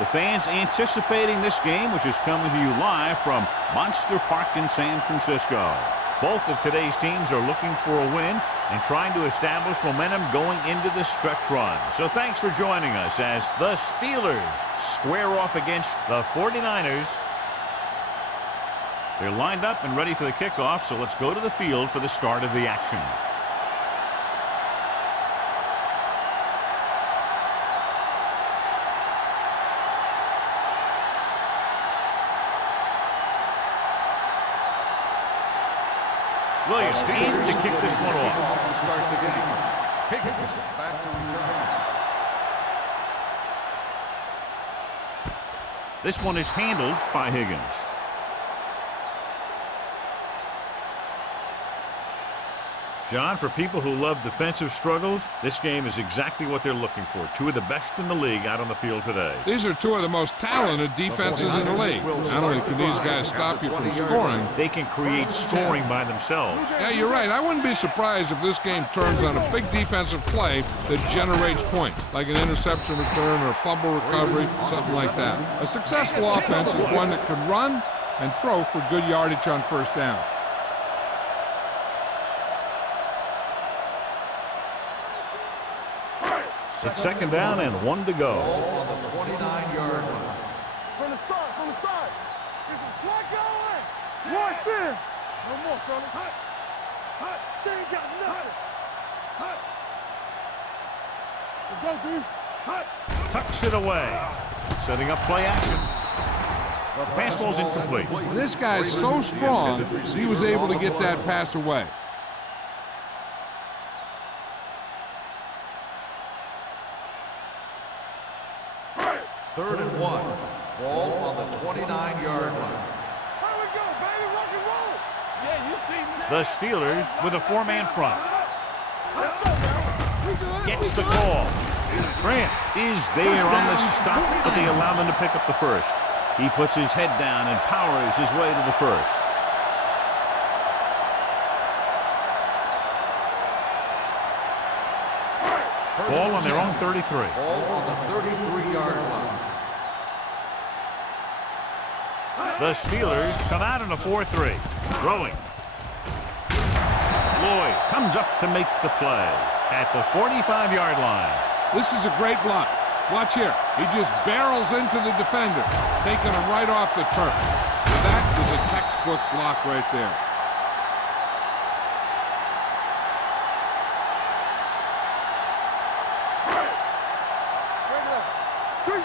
The fans anticipating this game, which is coming to you live from Monster Park in San Francisco. Both of today's teams are looking for a win and trying to establish momentum going into the stretch run. So thanks for joining us as the Steelers square off against the 49ers. They're lined up and ready for the kickoff, so let's go to the field for the start of the action. Williams in to kick this one off. To start the game. Higgins back to return. This one is handled by Higgins. John, for people who love defensive struggles, this game is exactly what they're looking for. Two of the best in the league out on the field today. These are two of the most talented defenses in the league. Not only can these guys stop you from scoring, they can create scoring by themselves. Yeah, you're right. I wouldn't be surprised if this game turns on a big defensive play that generates points, like an interception return or a fumble recovery, something like that. A successful offense is one that can run and throw for good yardage on first down. It's second down and 1 to go. On the 29-yard line. From the start. There's some slack going. Watch in. No more, fellas. They ain't got nothing. Let's go, D. Tucks it away. Setting up play action. The pass ball's incomplete. This guy's so strong, he was able to get that pass away. Third and 1. Ball on the 29-yard line. Here we go, baby. Rock and roll. Yeah, you see that. The Steelers with a 4-man front. Let's go, man. We good. Gets the call. Grant is there on the stop, but they allow them to pick up the first. He puts his head down and powers his way to the first. Ball on their own 33. Ball on the 33-yard line. The Steelers come out in a 4-3. Throwing. Lloyd comes up to make the play at the 45-yard line. This is a great block. Watch here. He just barrels into the defender, taking him right off the turf. That is a textbook block right there.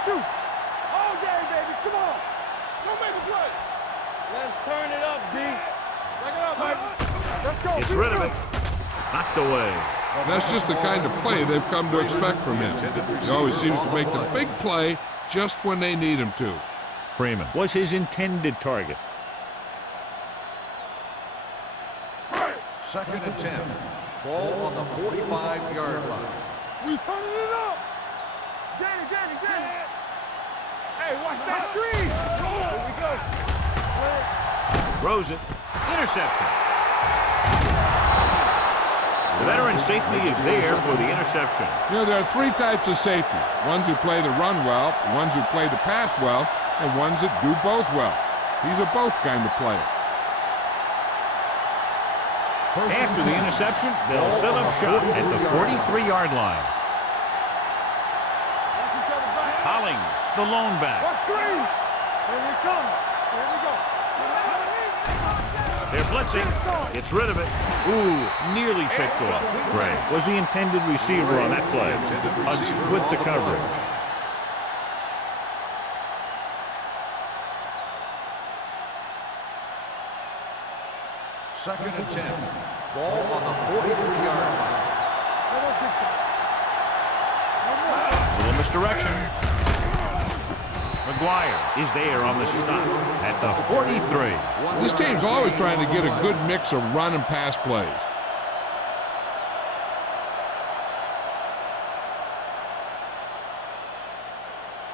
Shoot. All day, baby. Come on. Don't make a play. Let's turn it up, Z. Take it up, baby. Let's go. Gets rid of it. Knocked away. That's just the kind of play they've come to expect from him. He always seems to make the big play just when they need him to. Freeman was his intended target. Second and 10. Ball on the 45-yard line. We turning it up. Danny. Hey, watch that screen. Here we go. Throws it. Interception. The veteran safety is there for the interception. You know, there are three types of safety. Ones who play the run well, ones who play the pass well, and ones that do both well. These are both kind of players. After the interception, they'll set up shop at the 43-yard line. Hollings, the lone back. What screen? Here we come. Here we go. They're blitzing. Gets rid of it. Ooh, nearly picked off. Gray was the intended receiver on that play. Hudson with the coverage. Second and 10. Ball on the 43-yard line. Little misdirection. McGuire is there on the stop at the 43. This team's always trying to get a good mix of run and pass plays.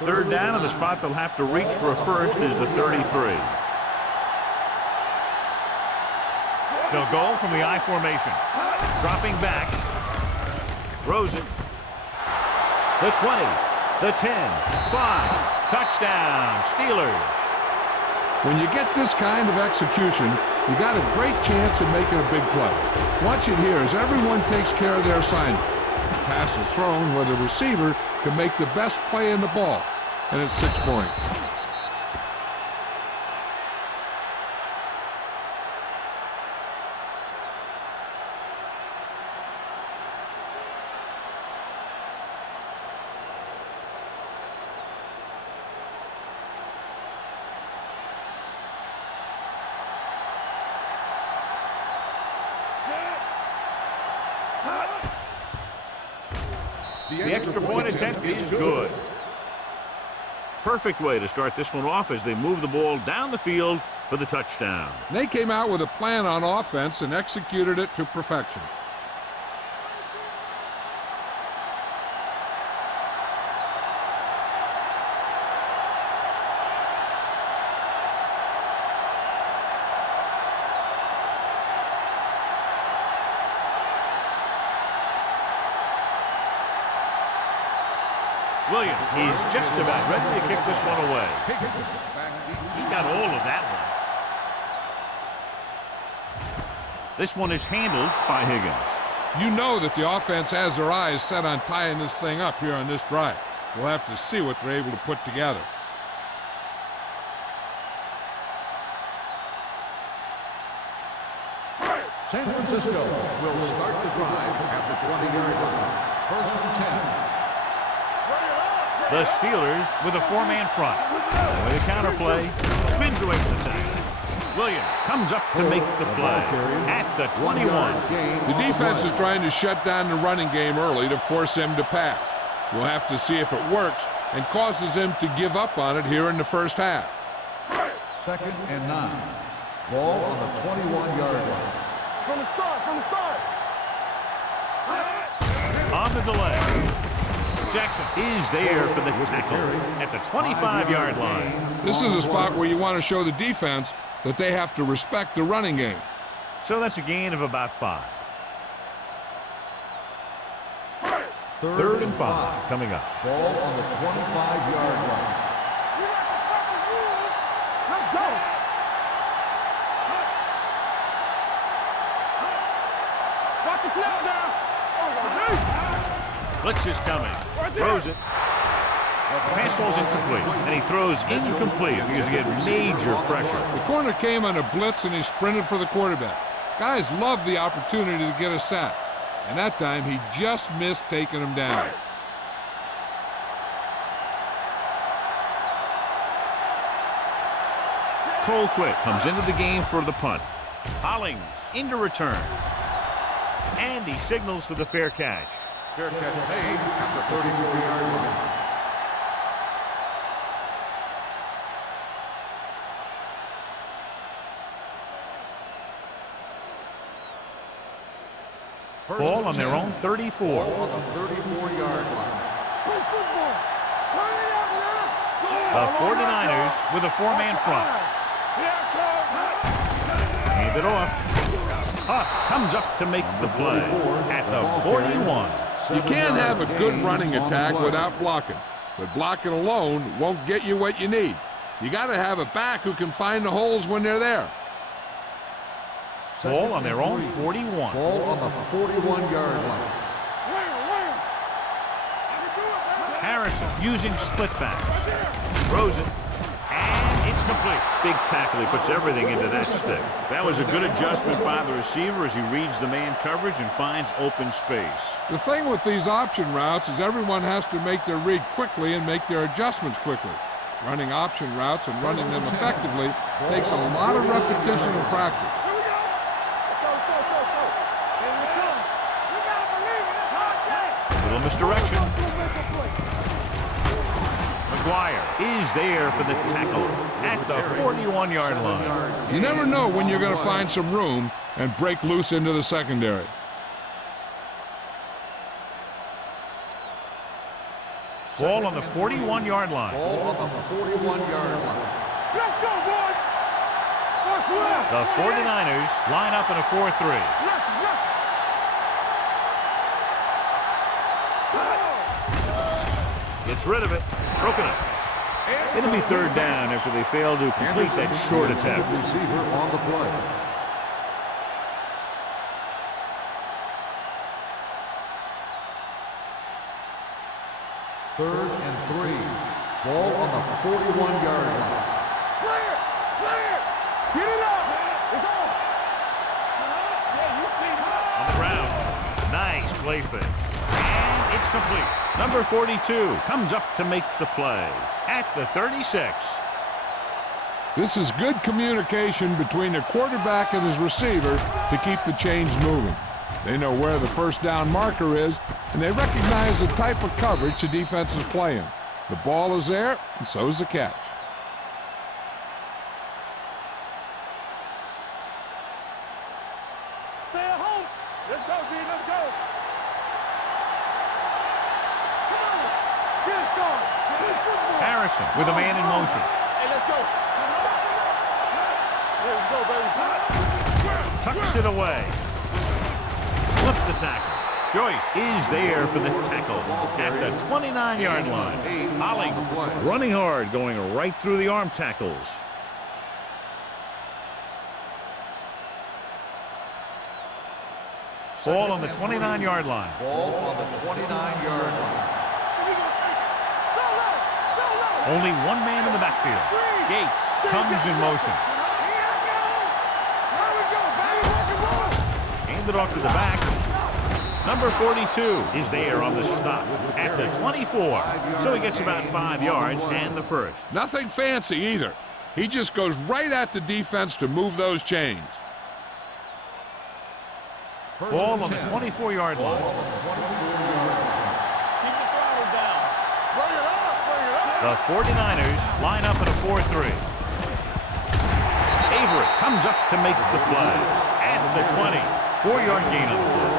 Third down, and the spot they'll have to reach for a first is the 33. They'll go from the I formation. Dropping back. Throws it. The 20, the 10, 5, Touchdown, Steelers. When you get this kind of execution, you got a great chance of making a big play. Watch it here as everyone takes care of their assignment. The pass is thrown where the receiver can make the best play in the ball, and it's 6 points. The extra point attempt is good. Perfect way to start this one off as they move the ball down the field for the touchdown. They came out with a plan on offense and executed it to perfection. Williams is just about ready to kick this one away. He got all of that one. This one is handled by Higgins. You know that the offense has their eyes set on tying this thing up here on this drive. We'll have to see what they're able to put together. San Francisco will start the drive at the 20-yard line. 1st and 10. The Steelers with a 4-man front. With a counter play, spins away from the tackle. Williams comes up to make the play at the 21. The defense is trying to shut down the running game early to force him to pass. We'll have to see if it works and causes him to give up on it here in the first half. 2nd and 9. Ball on the 21-yard line. From the start. On the delay. Jackson is there for the tackle at the 25-yard line. This is a spot where you want to show the defense that they have to respect the running game. So that's a gain of about 5. 3rd and 5 coming up. Ball on the 25-yard line. Let's go. Watch the snap now. Blitz is coming. Throws it. Pass falls incomplete, and he throws incomplete because he had major pressure. The corner came on a blitz, and he sprinted for the quarterback. Guys love the opportunity to get a sack, and that time he just missed taking him down. Colquitt comes into the game for the punt. Hollings into return. And he signals for the fair catch. Fair catch made at the 34-yard line. Ball on their own 34. Ball on the 34-yard line. The 49ers with a 4-man front. Hand it off. Huff comes up to make the play at the 41. You can't have a good running attack without blocking, but blocking alone won't get you what you need. You got to have a back who can find the holes when they're there. Ball on their own 41. Ball on the 41-yard line. Harrison using split back. Throws it. And it's complete. Big tackle. He puts everything into that stick. That was a good adjustment by the receiver as he reads the man coverage and finds open space. The thing with these option routes is everyone has to make their read quickly and make their adjustments quickly. Running option routes and running them effectively takes a lot of repetition and practice. Little misdirection. McGuire is there for the tackle at the 41-yard line. You never know when you're going to find some room and break loose into the secondary. Ball on the 41-yard line. Ball on the 41-yard line. Let's go, boys. The 49ers line up in a 4-3. Gets rid of it. Broken up. It'll be third down after they fail to complete that short attempt. Receiver on the play. Third and 3. Ball on the 41-yard line. Clear! Clear! Get it up! It's on! Yeah, you see me. On the ground. Nice play fake. And it's complete. Number 42 comes up to make the play at the 36. This is good communication between the quarterback and his receiver to keep the chains moving. They know where the first down marker is, and they recognize the type of coverage the defense is playing. The ball is there, and so is the catch. Stay at home. Let's go, D. Let's go. Come on. Get it started. Harrison with a man in motion. Hey, let's go. Let's go, baby. Tucks it away. Flips the tackle. Joyce is there for the tackle at the 29-yard line. Holly running hard, going right through the arm tackles. Ball on the 29-yard line. Ball on the 29-yard line. Only one man in the backfield. Gates comes in motion. Handed off to the back. Number 42 is there on the stop at the 24. So he gets about 5 yards and the first. Nothing fancy either. He just goes right at the defense to move those chains. Ball on the 24-yard line. Keep the throttle down. Bring it up. Bring it up. The 49ers line up in a 4-3. Avery comes up to make the play at the 20. 4-yard gain on the play.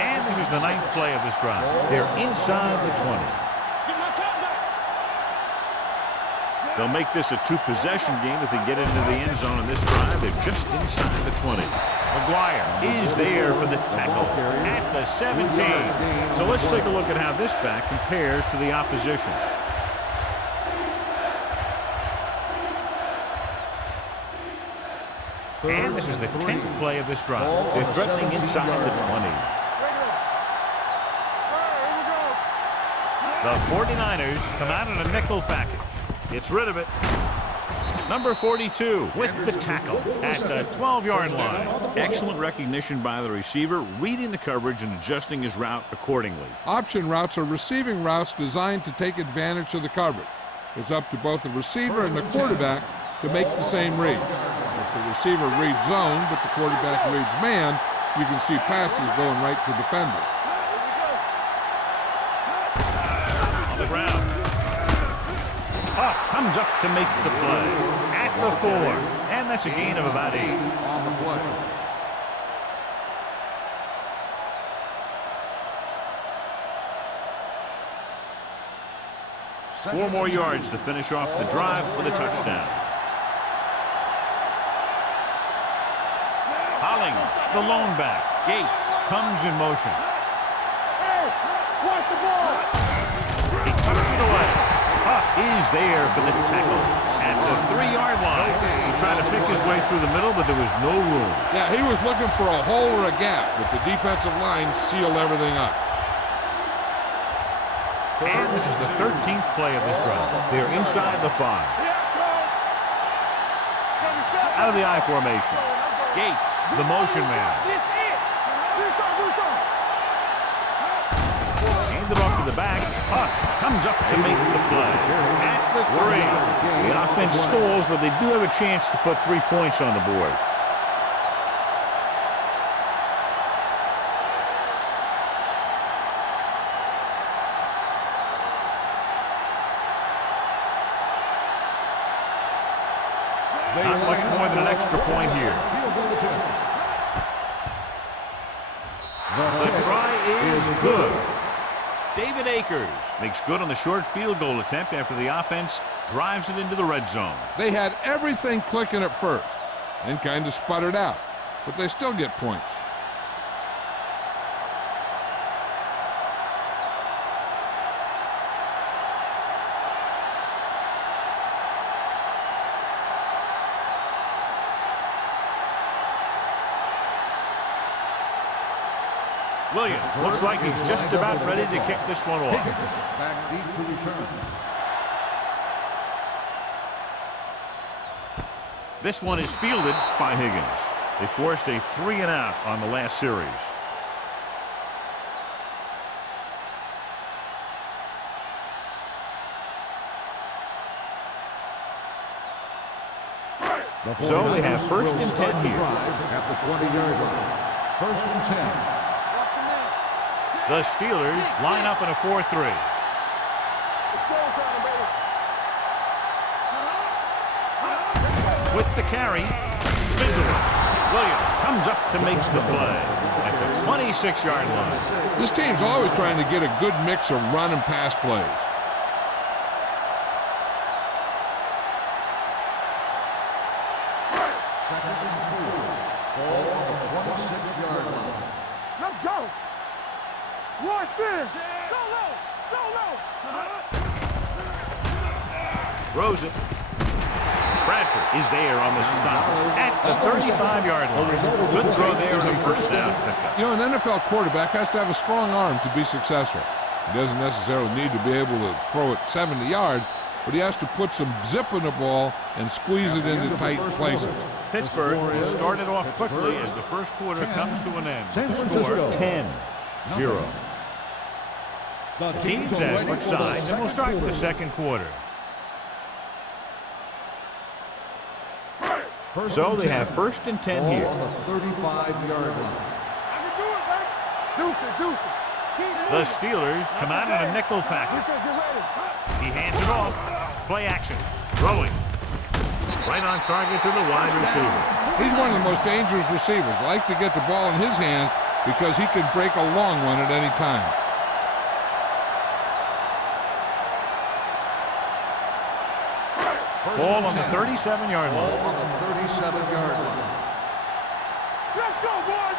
And this is the 9th play of this drive. They're inside the 20. Get my top back. They'll make this a 2-possession game if they get into the end zone in this drive. They're just inside the 20. McGuire is there for the tackle at the 17. So let's take a look at how this back compares to the opposition. And this is the 10th play of this drive. They're threatening inside the 20. The 49ers come out in a nickel package. Gets rid of it. Number 42 with the tackle at the 12-yard line. Excellent recognition by the receiver, reading the coverage and adjusting his route accordingly. Option routes are receiving routes designed to take advantage of the coverage. It's up to both the receiver and the quarterback to make the same read. If the receiver reads zone, but the quarterback reads man, you can see passes going right to defender. On the ground. Huff comes up to make the play at the 4. And that's a gain of about 8. On the play. Four more yards to finish off the drive with a touchdown. Holling, the lone back. Gates comes in motion. Hey, watch the ball. He tucks it away. Huff is there for the tackle at the 3-yard line. He tried to pick his way through the middle, but there was no room. Yeah, he was looking for a hole or a gap, but the defensive line sealed everything up. And this is the 13th play of this drive. They're inside the 5. Out of the I formation. Gates, the motion man. This it. Do something. Handed off to the back. Huff comes up to make the play at the 3. The offense stalls, but they do have a chance to put 3 points on the board. Not much more than an extra point here. The try is good. David Akers makes good on the short field goal attempt after the offense drives it into the red zone. They had everything clicking at first and kind of sputtered out. but they still get points. Williams looks like he's just about ready to kick this one off. Back deep to return. This one is fielded by Higgins. They forced a 3-and-out on the last series. So they have first and 10 here. At the 20-yard line. First and 10. The Steelers line up in a 4-3. With the carry, spins it. Williams comes up to make the play at the 26-yard line. This team's always trying to get a good mix of run and pass plays. Second and 4. Ball on the 26-yard line. Let's go. One six. Go low. Go low. Throws it. Bradford is there on the stop at the 35-yard line. Good throw there and a first down pickup. You know, an NFL quarterback has to have a strong arm to be successful. He doesn't necessarily need to be able to throw it 70 yards, but he has to put some zip in the ball and squeeze it into tight places. Pittsburgh started off quickly as the first quarter comes to an end. The score 10-0. Teams as switch sides, and we'll start the second quarter. So they have first and 10 here. On the 35-yard line. I can do it, baby. Deuce it. The Steelers come out in a nickel package. He hands it off. Play action. Throwing. Right on target to the wide receiver. He's one of the most dangerous receivers. Like to get the ball in his hands because he can break a long one at any time. Ball on the 37-yard Ball line. on the 37-yard line. Let's go, boys.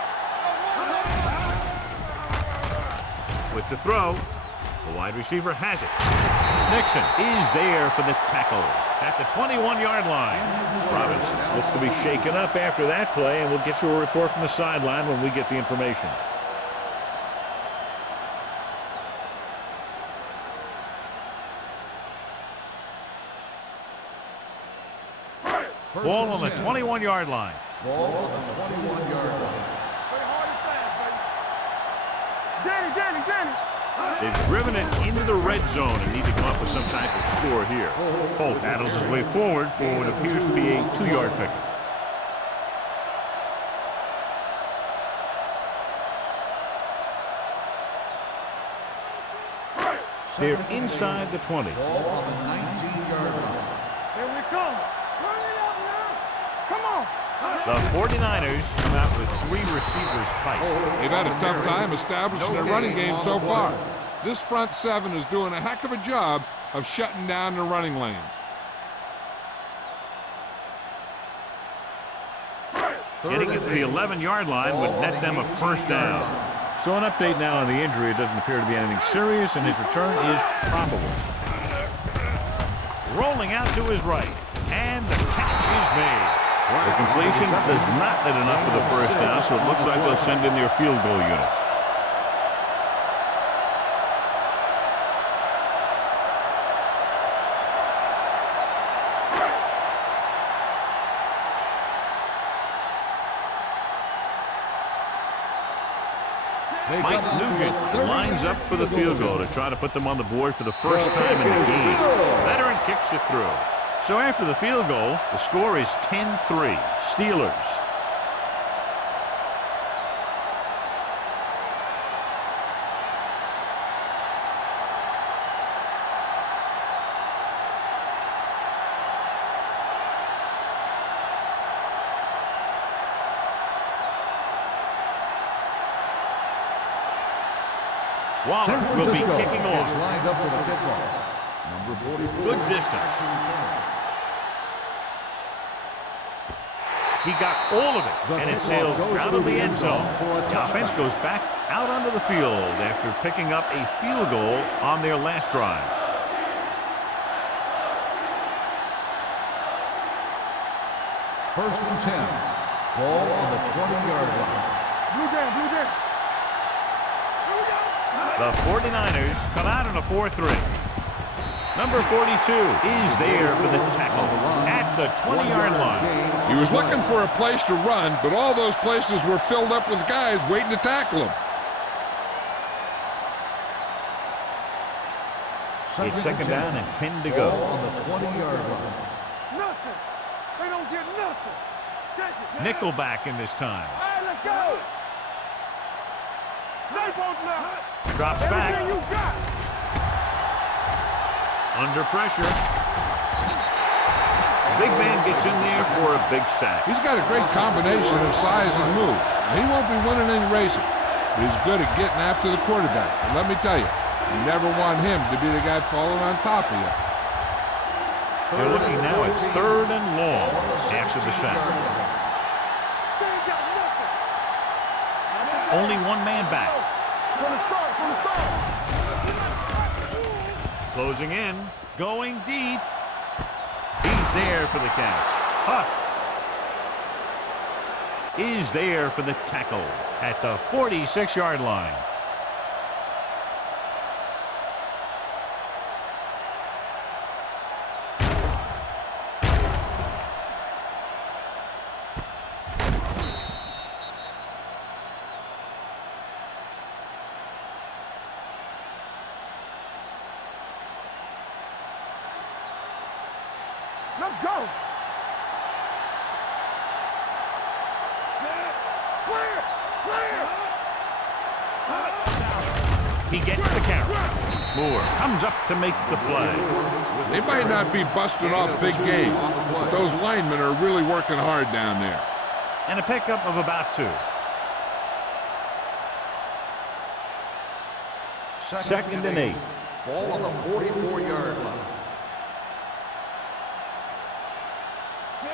With the throw, the wide receiver has it. Nixon is there for the tackle at the 21-yard line. Robinson looks to be shaken up after that play, and we'll get you a report from the sideline when we get the information. Ball on the 21-yard line. Ball on the 21-yard line. Play hard and fast, baby. Danny. They've driven it into the red zone and need to come up with some type of score here. Holt battles his way forward for what appears to be a 2-yard pickup. They're inside the 20. Ball on the 19-yard line. Here we come. Turn it up now. Come on. The 49ers come out with 3 receivers tight. They've had a tough time establishing their running game so far. This front seven is doing a heck of a job of shutting down the running lanes. Getting it to the 11-yard line would net them a first down. So an update now on the injury. It doesn't appear to be anything serious, and his return is probable. Rolling out to his right, and the catch is made. The completion does not net enough for the first down, so it looks like they'll send in their field goal unit. Mike Nugent lines up for the field goal to try to put them on the board for the first time in the game. Veteran kicks it through. So after the field goal, the score is 10-3, Steelers. Waller will be kicking off. Lined up for the kickoff. Number 44. Good distance. He got all of it, and it sails out of the end zone. The offense goes back out onto the field after picking up a field goal on their last drive. First and 10. Ball on the 20-yard line. Blue game, blue game. The 49ers come out in a 4-3. Number 42 is there for the tackle at the 20-yard line. He was looking for a place to run, but all those places were filled up with guys waiting to tackle him. It's second down and 10 to go. On the 20-yard line. Nothing. They don't get nothing. Check it. Nickelback in this time. All right, let's go. Safe on now. Drops back. Everything you got. Under pressure. Big man gets in there for a big sack. He's got a great combination of size and move. He won't be winning any races, but he's good at getting after the quarterback. And let me tell you, you never want him to be the guy falling on top of you. They're looking now at 3rd and long after the sack. They ain't got nothing. Only one man back. From the start, from the start. Closing in, going deep. He's there for the catch. Huff is there for the tackle at the 46-yard line. Let's go. Clear, clear. He gets the carry. Moore comes up to make the play. They might not be busting off big game, but those linemen are really working hard down there. And a pickup of about 2. Second and 8. Ball on the 44-yard line.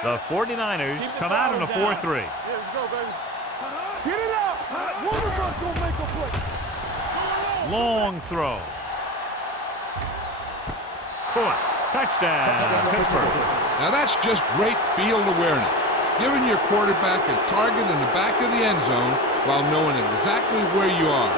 The 49ers come out in a 4-3. Here we go, baby. Get it out. One of us gonna make a play. Long throw. Caught. Touchdown, Pittsburgh. Now that's just great field awareness, giving your quarterback a target in the back of the end zone while knowing exactly where you are.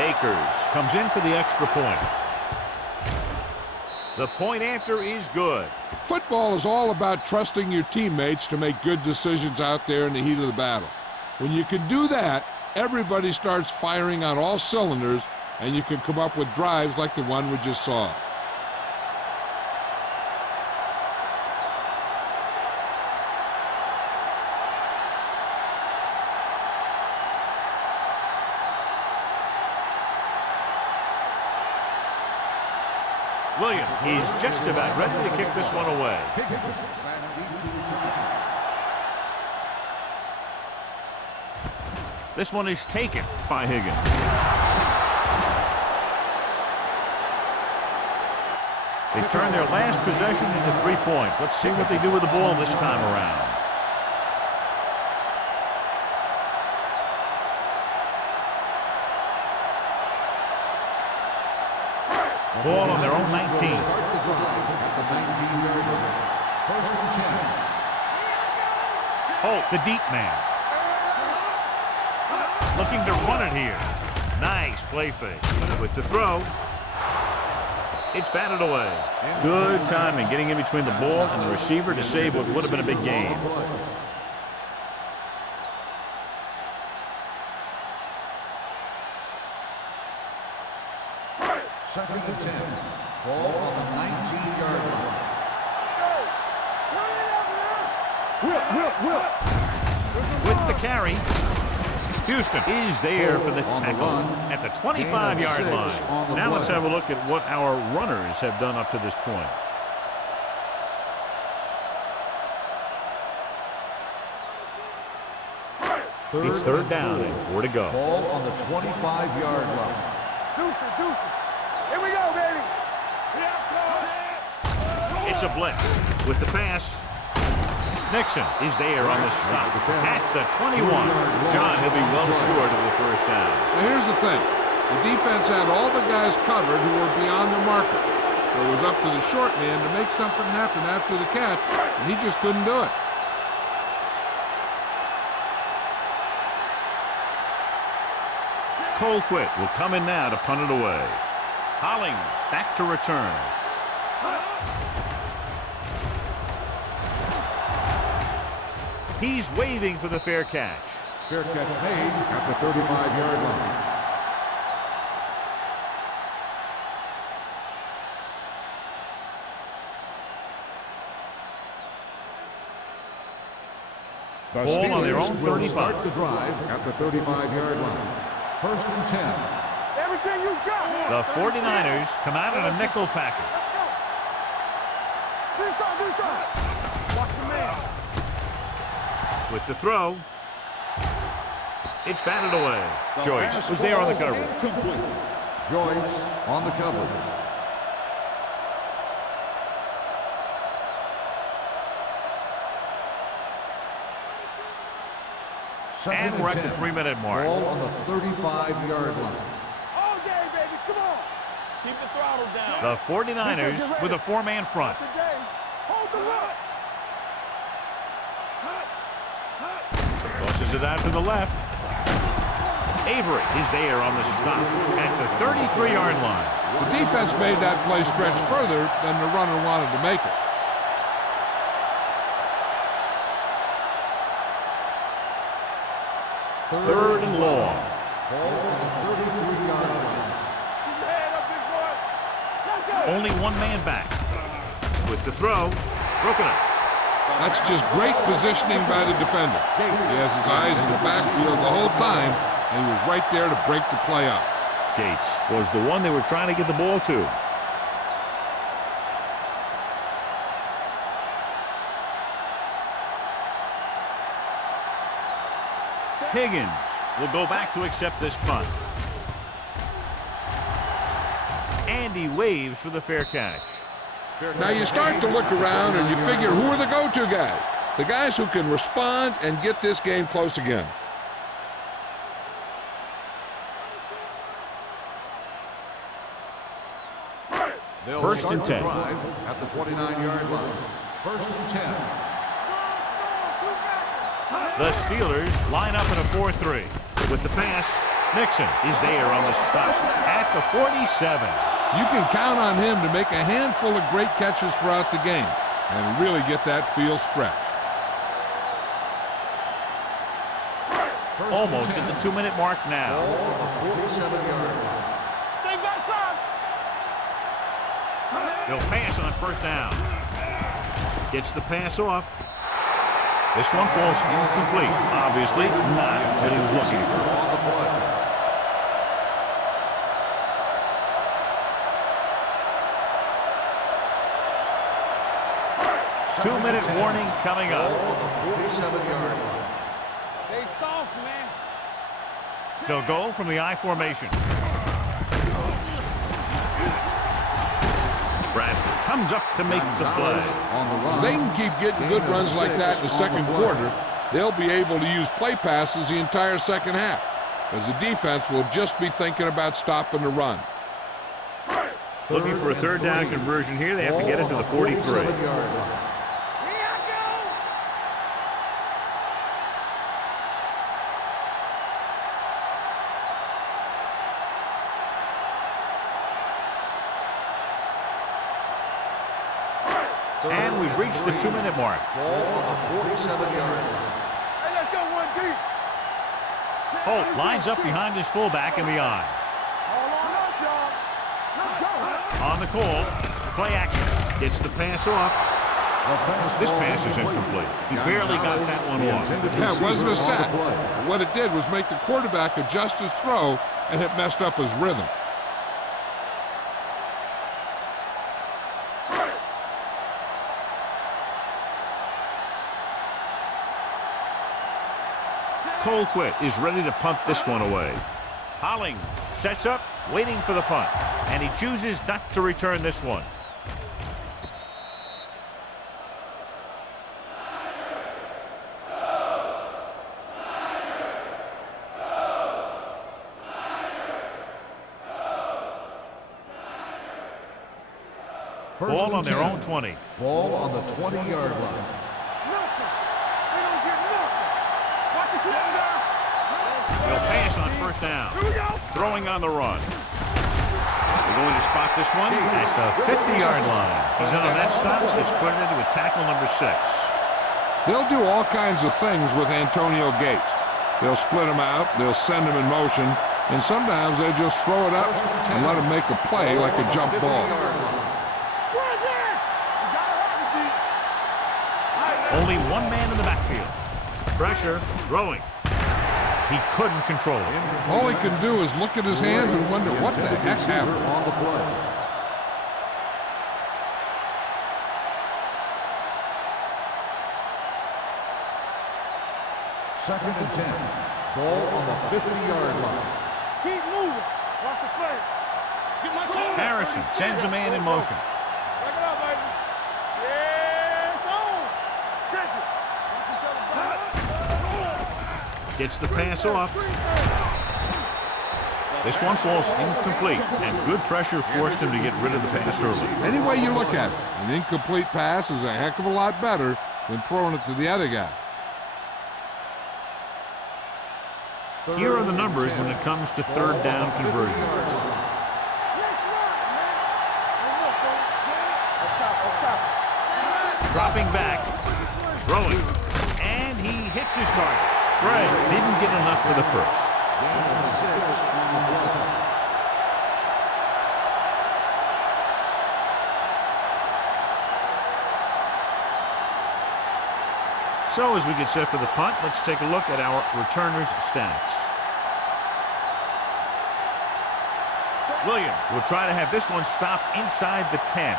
Akers comes in for the extra point. The point after is good. Football is all about trusting your teammates to make good decisions out there in the heat of the battle. When you can do that, everybody starts firing on all cylinders, and you can come up with drives like the one we just saw. Williams is just about ready to kick this one away. This one is taken by Higgins. They turn their last possession into 3 points. Let's see what they do with the ball this time around. Ball on their own 19. Holt, the deep man. Looking to run it here. Nice play fake. With the throw. It's batted away. Good timing getting in between the ball and the receiver to save what would have been a big gain. Second and 10. Ball on the 19-yard line. With the carry, Houston is there for the tackle at the 25-yard line. Now let's have a look at what our runners have done up to this point. It's third down and 4 to go. Ball on the 25-yard line. Deuce. Here we go, baby. It's a blitz with the pass. Nixon is there on the stop at the 21. John, he'll be well short of the first down. Now here's the thing. The defense had all the guys covered who were beyond the marker. So it was up to the short man to make something happen after the catch, and he just couldn't do it. Colquitt will come in now to punt it away. Hollings back to return. He's waving for the fair catch. Fair catch made at the 35-yard line. The Ball on their own Steelers will 35. start the drive at the 35-yard line. First and 10. Everything you got. The 49ers come out in a nickel package. This side. Watch the man. With the throw, it's batted away. Joyce was there on the coverage. Complete. Joyce on the coverage. And we're at the 3-minute mark. Ball on the 35-yard line. All day, baby. Come on. Keep the throttle down. The 49ers with a 4-man front. Today. Hold the rock. Tosses it out to the left. Avery is there on the stop at the 33-yard line. The defense made that play stretch further than the runner wanted to make it. Third and long. Ball on the 33-yard line. Keep your head up, big boy. Let's go. Only one man back. With the throw, broken up. That's just great positioning by the defender. He has his eyes in the backfield the whole time, and he was right there to break the play up. Gates was the one they were trying to get the ball to. Higgins will go back to accept this punt. And he waves for the fair catch. Now you start to look around and you figure, who are the go-to guys? The guys who can respond and get this game close again. First and 10. At the 29-yard line. First and 10. The Steelers line up in a 4-3. With the pass, Nixon is there on the stop at the 47. You can count on him to make a handful of great catches throughout the game and really get that field stretch. Almost at the 2-minute mark now. Ball on the 47-yard line. Stay back side. He'll pass on first down. Gets the pass off. This one falls incomplete. Obviously not what he was looking for. On the play. Two-minute warning coming up. Ball on the 47-yard line. Stay soft, man. They'll go from the I formation. Bradford comes up to make the play. On the run. If they can keep getting good runs like that in the second quarter, they'll be able to use play passes the entire second half, as the defense will just be thinking about stopping the run. Looking for a third down conversion here. They have to get it to the 43. 47-yard line. Here I go. And we've reached the 2-minute mark. Ball on the 47-yard line. Hey, let's go one deep. Holt lines up behind his fullback in the I. All on us, y'all. Let's go. On the call, play action. Gets the pass off. This pass is incomplete. He barely got that one off. Yeah, it wasn't a sack. What it did was make the quarterback adjust his throw, and it messed up his rhythm. Colquitt is ready to punt this one away. Holling sets up, waiting for the punt, and he chooses not to return this one. Ball on their own 20. Ball on the 20-yard line. He'll pass on first down. Throwing on the run. They're going to spot this one at the 50-yard line. He's in on that stop. It's credited with tackle number 6. They'll do all kinds of things with Antonio Gates. They'll split him out, they'll send him in motion, and sometimes they just throw it up and let him make a play like a jump ball. Only one man in the backfield. Pressure, throwing. He couldn't control it. All he can do is look at his hands and wonder what the heck happened. On the play. Second and 10. Ball on the 50-yard line. Keep moving. Watch the play. Get my shoulder. Harrison sends a man in motion. Back it up, baby. Yeah, it's on. Check it. Gets the pass off. This one falls incomplete, and good pressure forced him to get rid of the pass early. Any way you look at it, an incomplete pass is a heck of a lot better than throwing it to the other guy. Here are the numbers when it comes to third down conversions. Dropping back, throwing, and he hits his target. Gray didn't get enough for the first. So as we get set for the punt, let's take a look at our returners' stats. Williams will try to have this one stop inside the 10.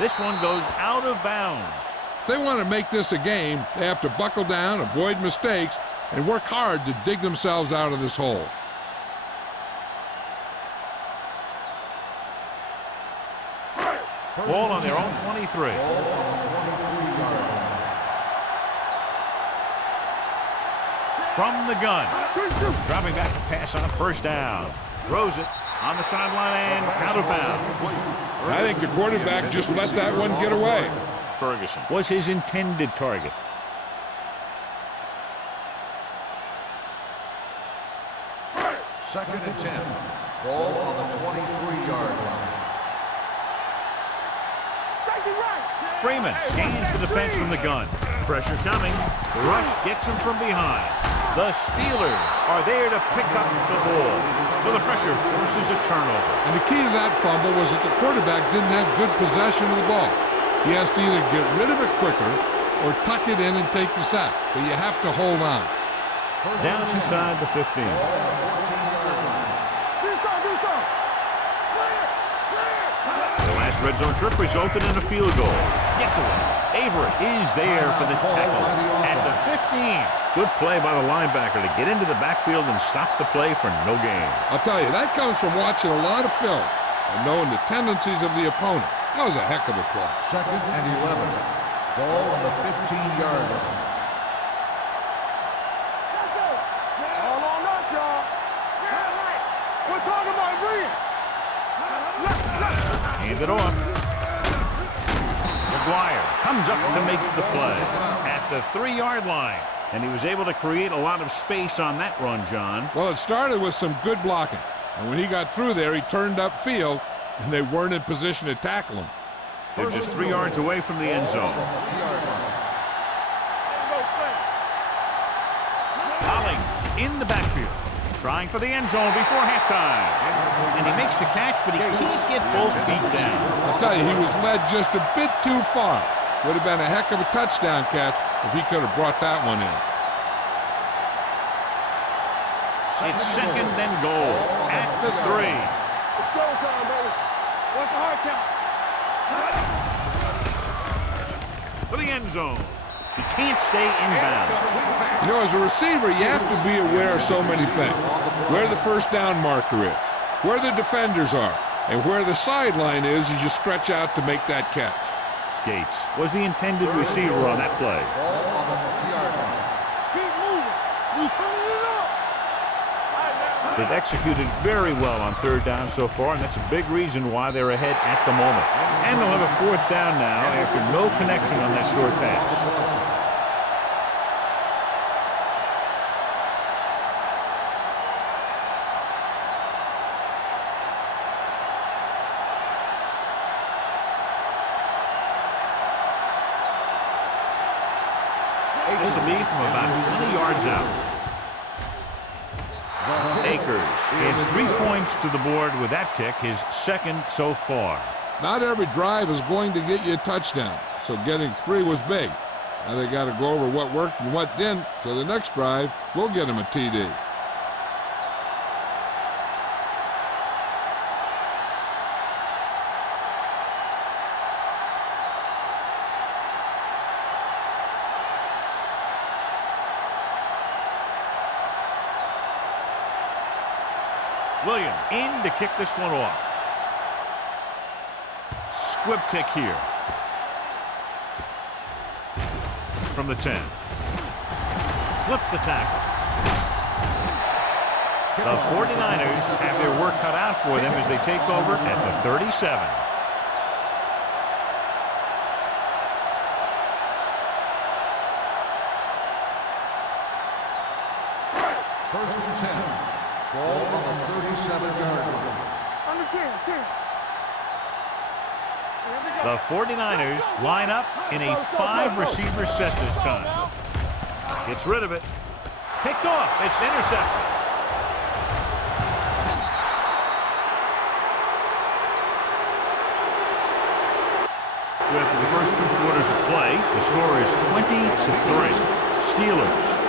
This one goes out of bounds. If they want to make this a game, they have to buckle down, avoid mistakes, and work hard to dig themselves out of this hole. Ball on their own 23. From the gun. Dropping back to pass on first down. Throws it on the sideline and out of bounds. I think the quarterback just let that one get away. Ferguson was his intended target. Second and 10. Ball on the 23-yard line. Freeman scans the defense from the gun. Pressure coming. The rush gets him from behind. The Steelers are there to pick up the ball. So the pressure forces a turnover. And the key to that fumble was that the quarterback didn't have good possession of the ball. He has to either get rid of it quicker or tuck it in and take the sack. But you have to hold on. Down inside the 15. The last red zone trip resulted in a field goal. Gets away. Avery is there for the tackle at the 15. Good play by the linebacker to get into the backfield and stop the play for no gain. I'll tell you, that comes from watching a lot of film and knowing the tendencies of the opponent. That was a heck of a play. Second and 11. Ball on the 15-yard line. All on us, y'all. We're talking about Reed. Hand it off. McGuire comes up to make the play at the 3-yard line. And he was able to create a lot of space on that run, John. Well, it started with some good blocking. And when he got through there, he turned upfield, and they weren't in position to tackle him. They're just 3 yards away from the end zone. Holling in the backfield. Trying for the end zone before halftime. And he makes the catch, but he can't get both feet down. I'll tell you, he was led just a bit too far. Would have been a heck of a touchdown catch if he could have brought that one in. It's second and goal at the 3. It's showtime, baby. What's the hard count? For the end zone. He can't stay in bounds. You know, as a receiver, you have to be aware of so many things. Where the first down marker is, where the defenders are, and where the sideline is as you stretch out to make that catch. Gates was the intended receiver on that play. Ball on the 3-yard line. Keep moving. We turning it up. They've executed very well on third down so far, and that's a big reason why they're ahead at the moment. And they'll have a fourth down now after no connection on that short pass. This will be from about 20 yards out. Akers has 3 points to the board with that kick, his second so far. Not every drive is going to get you a touchdown, so getting 3 was big. Now they got to go over what worked and what didn't, so the next drive will get him a TD. Williams in to kick this one off. Squib kick here. From the 10. Slips the tackle. The 49ers have their work cut out for them as they take over at the 37. First and 10. Ball on the 37-yard line. Under 10. The 49ers line up in a 5-receiver set this time. Gets rid of it. Picked off. It's intercepted. So after the first 2 quarters of play, the score is 20-3. Steelers.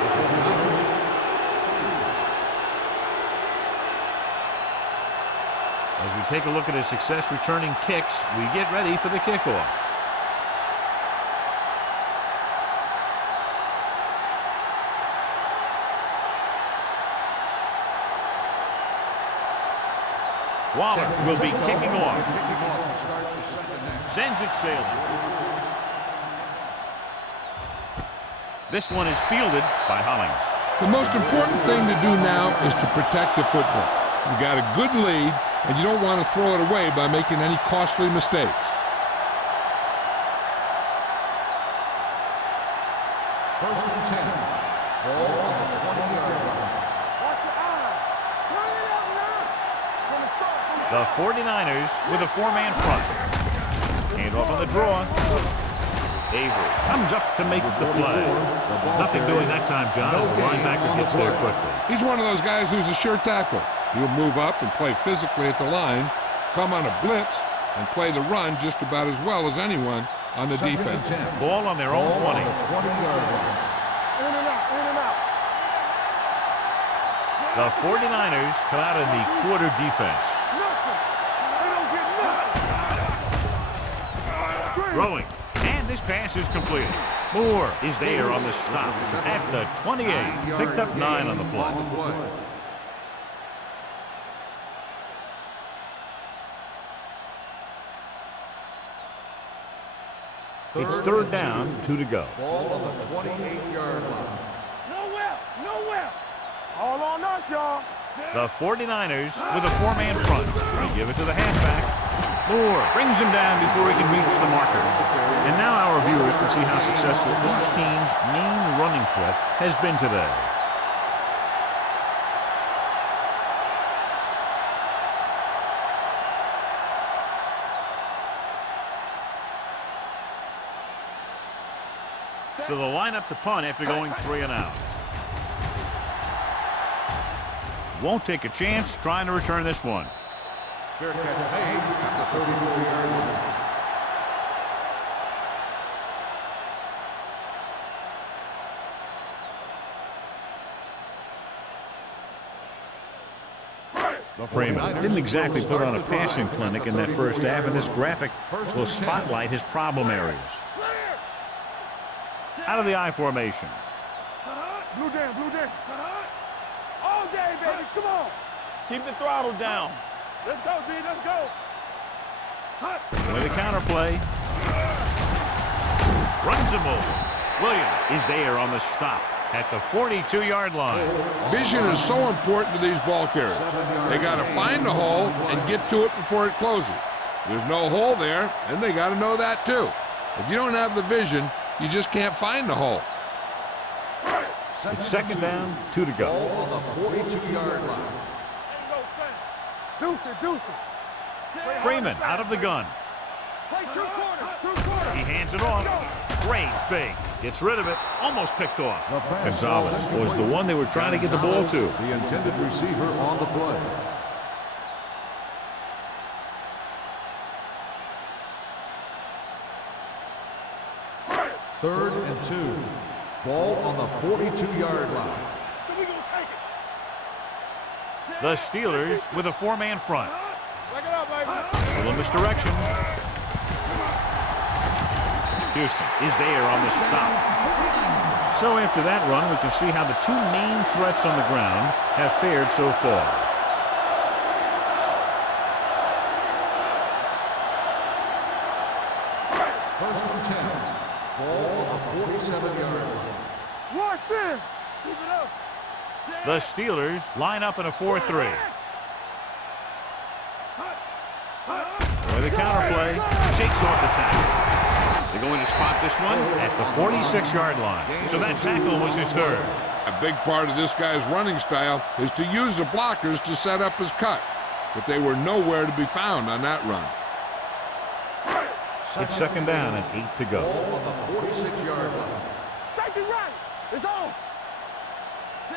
As we take a look at his success returning kicks, we get ready for the kickoff. Waller will be kicking off. Sends it sailing. This one is fielded by Hollings. The most important thing to do now is to protect the football. You got a good lead, and you don't want to throw it away by making any costly mistakes. First and 10. Ball on the 20-yard line. Watch your eyes. Turn it up now. Gonna start. The 49ers with a 4-man front. Hand off on the draw. Avery comes up to make the play. Nothing doing that time, John, as the linebacker gets there quickly. He's one of those guys who's a sure tackle. He'll move up and play physically at the line, come on a blitz, and play the run just about as well as anyone on the defense. Ball on their own 20. On the 20-yard line. In and out. The 49ers come out in the quarter defense. Nothing. They don't get nothing. Throwing. And this pass is completed. Moore is there on the stop at the 28. Picked up 9 on the play. It's third down, 2 to go. Ball on the 28-yard line. Nowhere. All on us, y'all. The 49ers with a 4-man front. They give it to the halfback. Moore brings him down before he can reach the marker. And now our viewers can see how successful each team's main running threat has been today. So they'll line up to punt after going 3 and out. won't take a chance trying to return this one. Fair catch made at the 34-yard line. Freeman didn't exactly put on a passing clinic in that first half, and this graphic will spotlight his problem areas. Out of the I formation. Blue down, blue down. All day, baby, come on. Keep the throttle down. Let's go, D, let's go. With a counter play. Runs him over. Williams is there on the stop at the 42-yard line. Vision is so important to these ball carriers. They got to find the hole and get to it before it closes. There's no hole there, and they got to know that too. If you don't have the vision, you just can't find the hole. It's second down, 2 to go. Ball on the 42-yard line. Deuce it. Freeman out of the gun. Play two quarters. He hands it off. Great fake. Gets rid of it. Almost picked off. Gonzalez was the one they were trying to get the ball to. The intended receiver on the play. Third and 2. Ball on the 42-yard line. So we gonna take it. The Steelers with a 4-man front. Back it up, baby. Little misdirection. Houston is there on the stop. So after that run, we can see how the two main threats on the ground have fared so far. First and 10. Ball on the 47-yard line. Watch in. Keep it up. The Steelers line up in a 4-3. With a counter play, shakes off the tackle. They're going to spot this one at the 46-yard line. So that tackle was his third. A big part of this guy's running style is to use the blockers to set up his cut. But they were nowhere to be found on that run. It's second down and 8 to go. Ball on the 46-yard line. Safety right. It's on.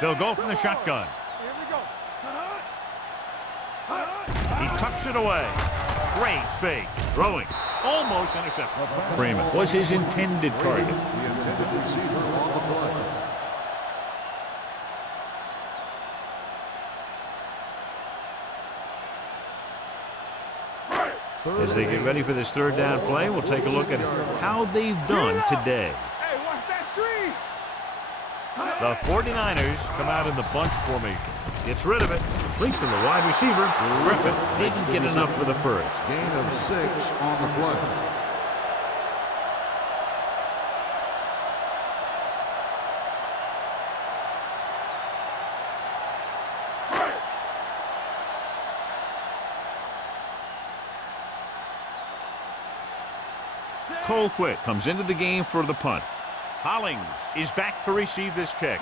They'll go from the shotgun. Here we go. He tucks it away. Great fake. Throwing. Almost intercepted. Freeman was his intended target. The intended receiver on the play. As they get ready for this third down play, we'll take a look at how they've done today. Hey, watch that screen. The 49ers come out in the bunch formation. Gets rid of it. Complete to the wide receiver. Griffin didn't get enough for the first. Gain of 6 on the play. Colquitt comes into the game for the punt. Hollings is back to receive this kick.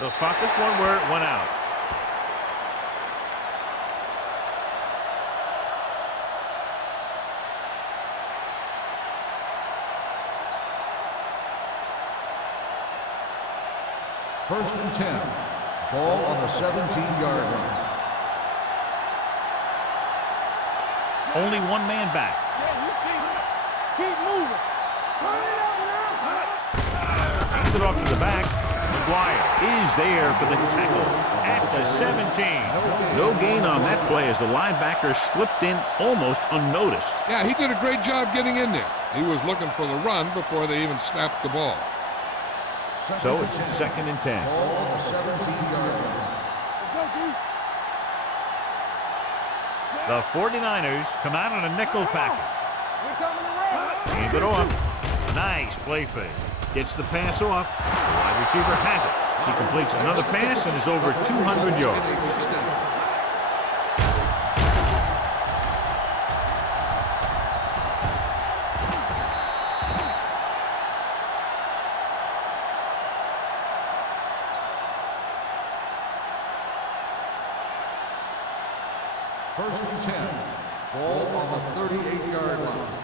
They'll spot this one where it went out. First and 10. Ball on the 17-yard line. Only one man back. Yeah, you see it. Keep moving. Turn it up now. Hands it off to the back. McGuire is there for the tackle at the 17. No gain on that play as the linebacker slipped in almost unnoticed. Yeah, he did a great job getting in there. He was looking for the run before they even snapped the ball. So it's second and 10. Ball on the 17-yard line. Let's go, D. The 49ers come out on a nickel package. We're coming around. Hand it off. Nice play fake. Gets the pass off. The wide receiver has it. He completes another pass and is over 200 yards. First and 10. Ball on the 38-yard line.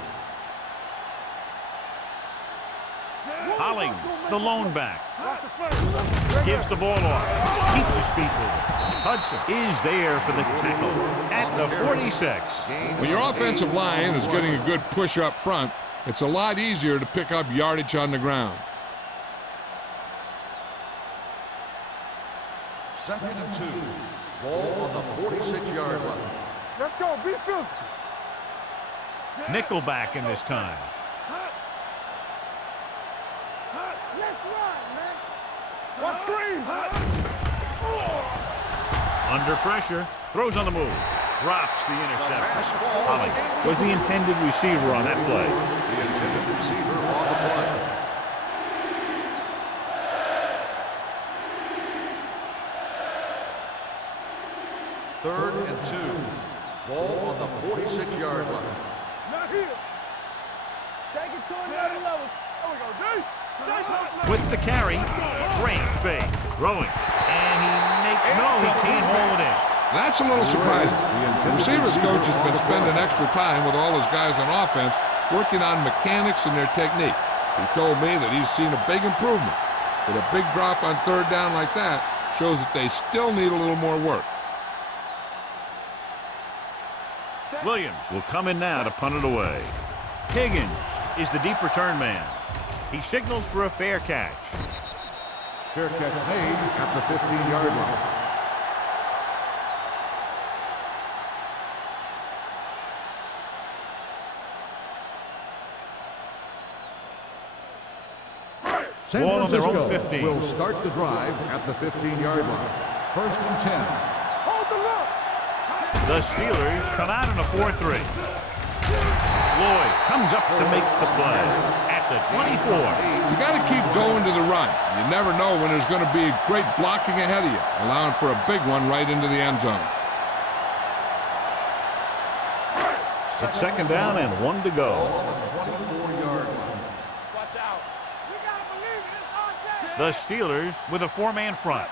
Hollings, the lone back. Gives the ball off. Keeps his feet moving. Hudson is there for the tackle at the 46. When your offensive line is getting a good push up front, it's a lot easier to pick up yardage on the ground. 2nd and 2. Ball on the 46-yard line. Let's go. Be physical. Nickelback in this time. Let's run, man. What screen? Under pressure. Throws on the move. Drops the interception. Hollings was the intended receiver on that play. The intended receiver on the play. Third and 2. Ball on the 46-yard line. Not here. Take it to another level. There we go, D. With the carry. Great fake. Throwing. And he makes he can't hold it in. That's a little surprising. The receivers coach has been spending extra time with all his guys on offense working on mechanics and their technique. He told me that he's seen a big improvement. But a big drop on 3rd down like that shows that they still need a little more work. Williams will come in now to punt it away. Higgins is the deep return man. He signals for a fair catch. Fair catch made at the 15-yard line. San Ball on their own Francisco 15. will start the drive at the 15-yard line. 1st and 10. Hold the look. The Steelers come out in a 4-3. Lloyd comes up to make the play at the 24. You got to keep going to the run. You never know when there's going to be great blocking ahead of you, allowing for a big one right into the end zone. It's 2nd down and 1 to go. On the 24-yard line. Watch out. We gotta believe it. It's our day. The Steelers with a 4-man front.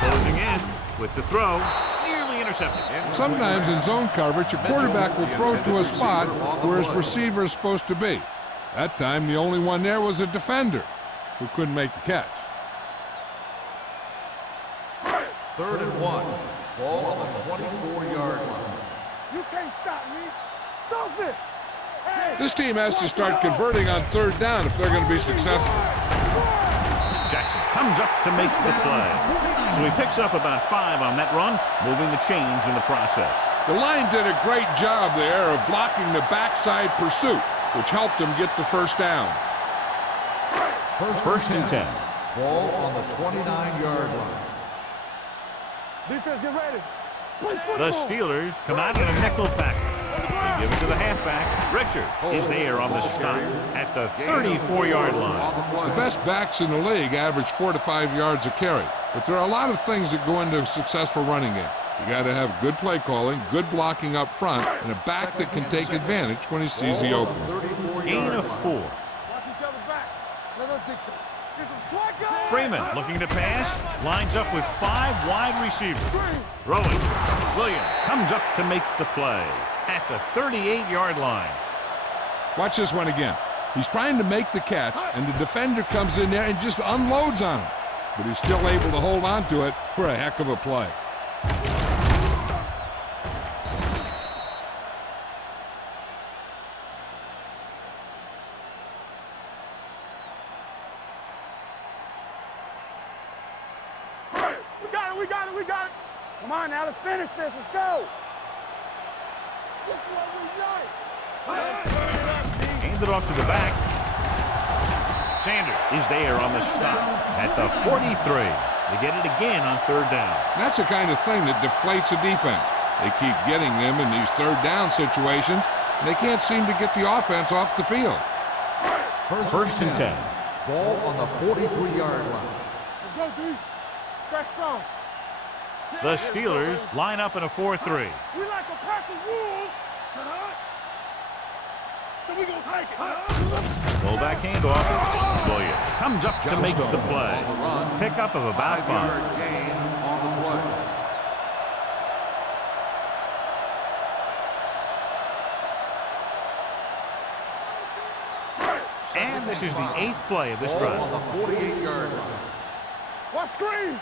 Closing in with the throw. Nearly intercepted. Sometimes in zone coverage, a quarterback will throw to a spot where his receiver is supposed to be. That time, the only one there was a defender who couldn't make the catch. 3rd and 1. Ball on the 24-yard line. You can't stop me. Stop it. Hey. This team has to start converting on 3rd down if they're going to be successful. Jackson comes up to make the play. So he picks up about 5 on that run, moving the chains in the process. The line did a great job there of blocking the backside pursuit, which helped them get the 1st down. 1st and 10. Ball on the 29-yard line. Defense, get ready. Play football. The Steelers come out in a nickel package. They give it to the halfback. Richard is there on the stop at the 34-yard line. The best backs in the league average 4 to 5 yards a carry, but there are a lot of things that go into a successful running game. You got to have good play calling, good blocking up front, and a back that can take advantage when he sees the opening. Gain of 4. Watch each other back. Let us dictate. Get some slack guys. Freeman looking to pass, lines up with 5 wide receivers. Throwing. Williams comes up to make the play at the 38-yard line. Watch this one again. He's trying to make the catch, and the defender comes in there and just unloads on him. But he's still able to hold on to it for a heck of a play. We got it. Come on now, let's finish this. Let's go. Hand it off to the back. Sanders is there on the stop at the 43. They get it again on 3rd down. That's the kind of thing that deflates a defense. They keep getting them in these 3rd down situations, and they can't seem to get the offense off the field. 1st and 10. Ball on the 43-yard line. Let's go, D. Fresh strong. The Steelers line up in a 4-3. We like a pack of wolves. So we gonna take it. Fullback handoff. Williams comes up to make the play. Pickup of about 5. 5-yard gain on the play. And this is the 8th play of this drive. On the 48-yard line. What screen?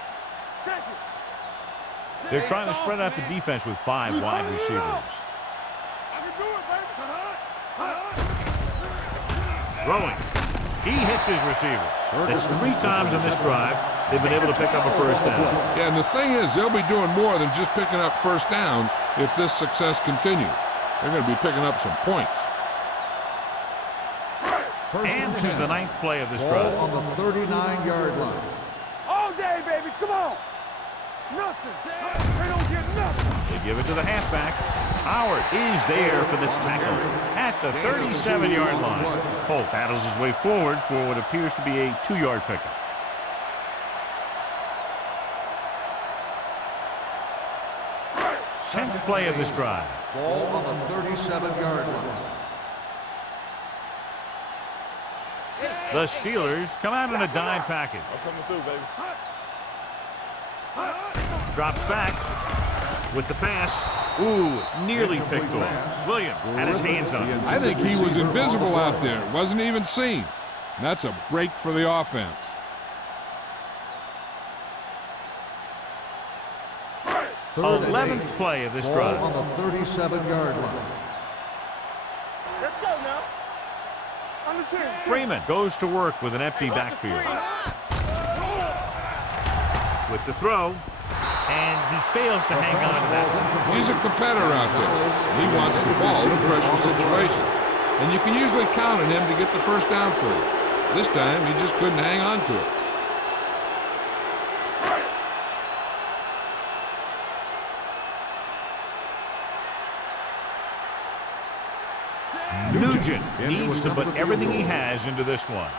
Check it. They're trying to spread out the defense with 5 wide receivers. I can do it, baby. Throwing. He hits his receiver. That's 3 times in this drive they've been able to pick up a first down. Yeah, and the thing is, they'll be doing more than just picking up first downs if this success continues. They're going to be picking up some points. And this is the 9th play of this drive. On the 39-yard line. All day, baby. Come on. Nothing. They don't get nothing. They give it to the halfback. Howard is there for the tackle at the 37-yard line. Holt battles his way forward for what appears to be a 2-yard pickup. Tenth play of this drive. Ball on the 37-yard line. The Steelers come out in a dime package. Coming through, baby. Drops back with the pass. Ooh, nearly picked off. Williams had his hands on it. I think he was invisible out there. Wasn't even seen. And that's a break for the offense. Third and 11th 8. play of this Ball drive. on the 37-yard line. Let's go now. On the 10. Freeman goes to work with an empty backfield. With the throw, and he fails to hang on to that. He's a competitor out there. He wants the ball in a pressure situation. And you can usually count on him to get the first down for you. This time, he just couldn't hang on to it. Nugent needs to put everything he has into this one.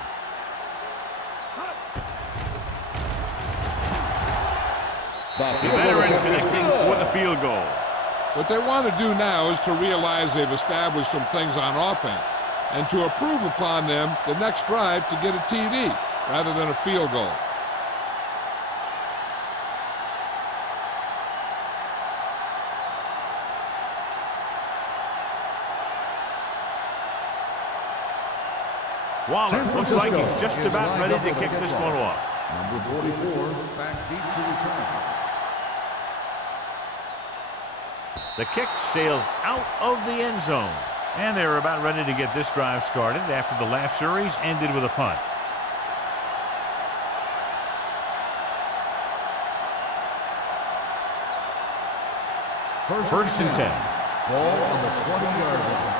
The veteran connecting for the field goal. What they want to do now is to realize they've established some things on offense and to improve upon them the next drive to get a TD rather than a field goal. Waller looks like he's just about ready to kick this one off. Number 44, back deep to return. The kick sails out of the end zone. And they're about ready to get this drive started after the last series ended with a punt. First and 10. Ball on the 20-yard line.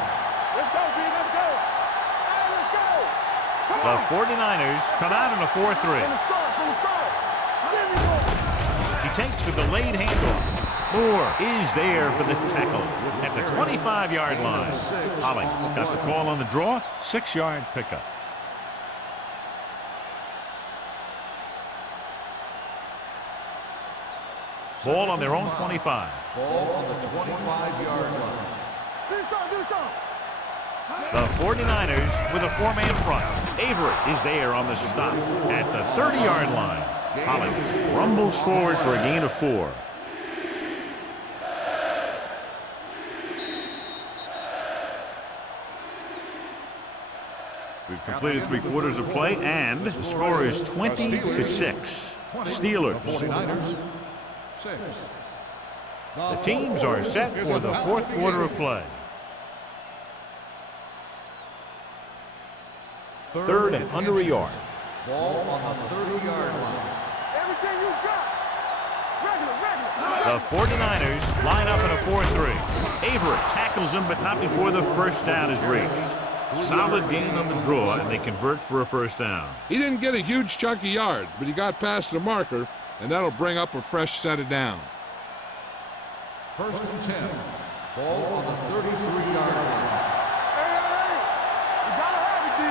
Let's go, B. Let's go. Hey, let's go. Come The on. 49ers come out in a 4-3. From the start. From the start. Give me more. He takes the delayed handoff. Moore is there for the tackle at the 25-yard line. Hollings got the call on the draw. 6-yard pickup. Ball on their own 25. Ball on the 25-yard line. Do something. The 49ers with a 4-man front. Avery is there on the stop at the 30-yard line. Hollings rumbles forward for a gain of 4. We've completed 3 quarters of play, and the score is 20-6. Steelers. 49ers, 6. The teams are set for the 4th quarter of play. Third and under a yard. Ball on the 30-yard line. Everything you got. Regular. The 49ers line up in a 4-3. Avery tackles him, but not before the first down is reached. Solid gain on the draw, and they convert for a first down. He didn't get a huge chunk of yards, but he got past the marker, and that'll bring up a fresh set of downs. First and 10. Ball on the 33-yard line. Hey. You gotta have it, D.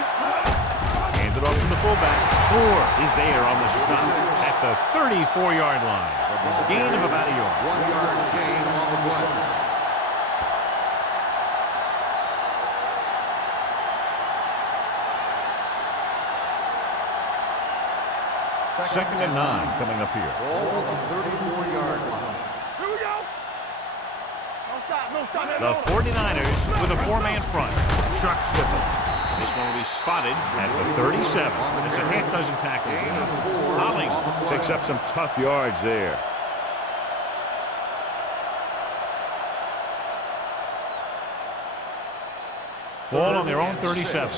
Handed off to the fullback. Moore is there on the stop at the 34-yard line. Gain of about a yard. 1-yard gain on the play. Second and 9 coming up here. Ball on the 34-yard line. Here we go. No stop. The 49ers with a 4-man front. Sharp stiffle. This one will be spotted at the 37. It's a half dozen tackles. Holling picks up some tough yards there. Ball on their own 37.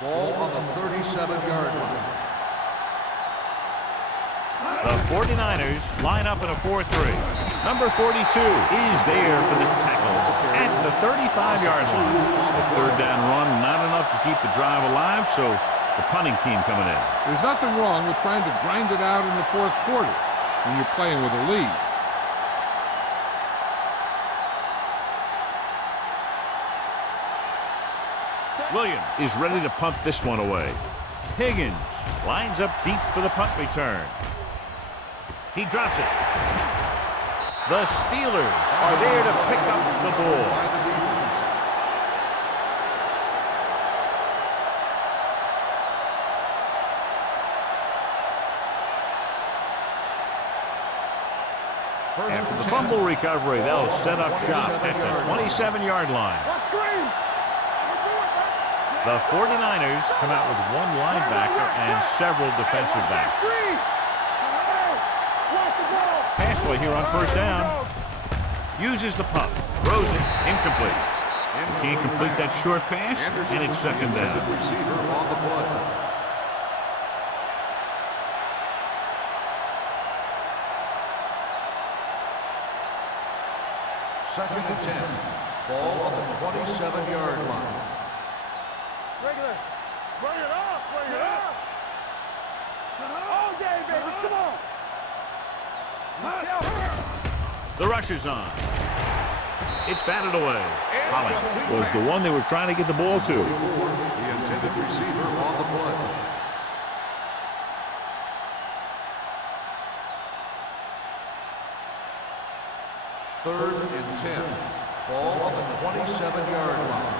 Ball on the 37-yard line. The 49ers line up in a 4-3. Number 42 is there for the tackle at the 35-yard line. The third down run, not enough to keep the drive alive, so the punting team coming in. There's nothing wrong with trying to grind it out in the fourth quarter when you're playing with a lead. Williams is ready to punt this one away. Higgins lines up deep for the punt return. He drops it. The Steelers are there to pick up the ball. After the fumble recovery, they'll set up shop at the 27-yard line. The 49ers come out with one linebacker and several defensive backs. Pass play here on first down. Uses the pump. Throws it. Incomplete. Can't complete that short pass, and it's second down. Second and 10. Ball on the 27-yard line. Bring it up. All day, baby. Come on. The rush is on. It's batted away. Holling was the one they were trying to get the ball to. The intended receiver on the play. Third and 10. Ball on the 27-yard line.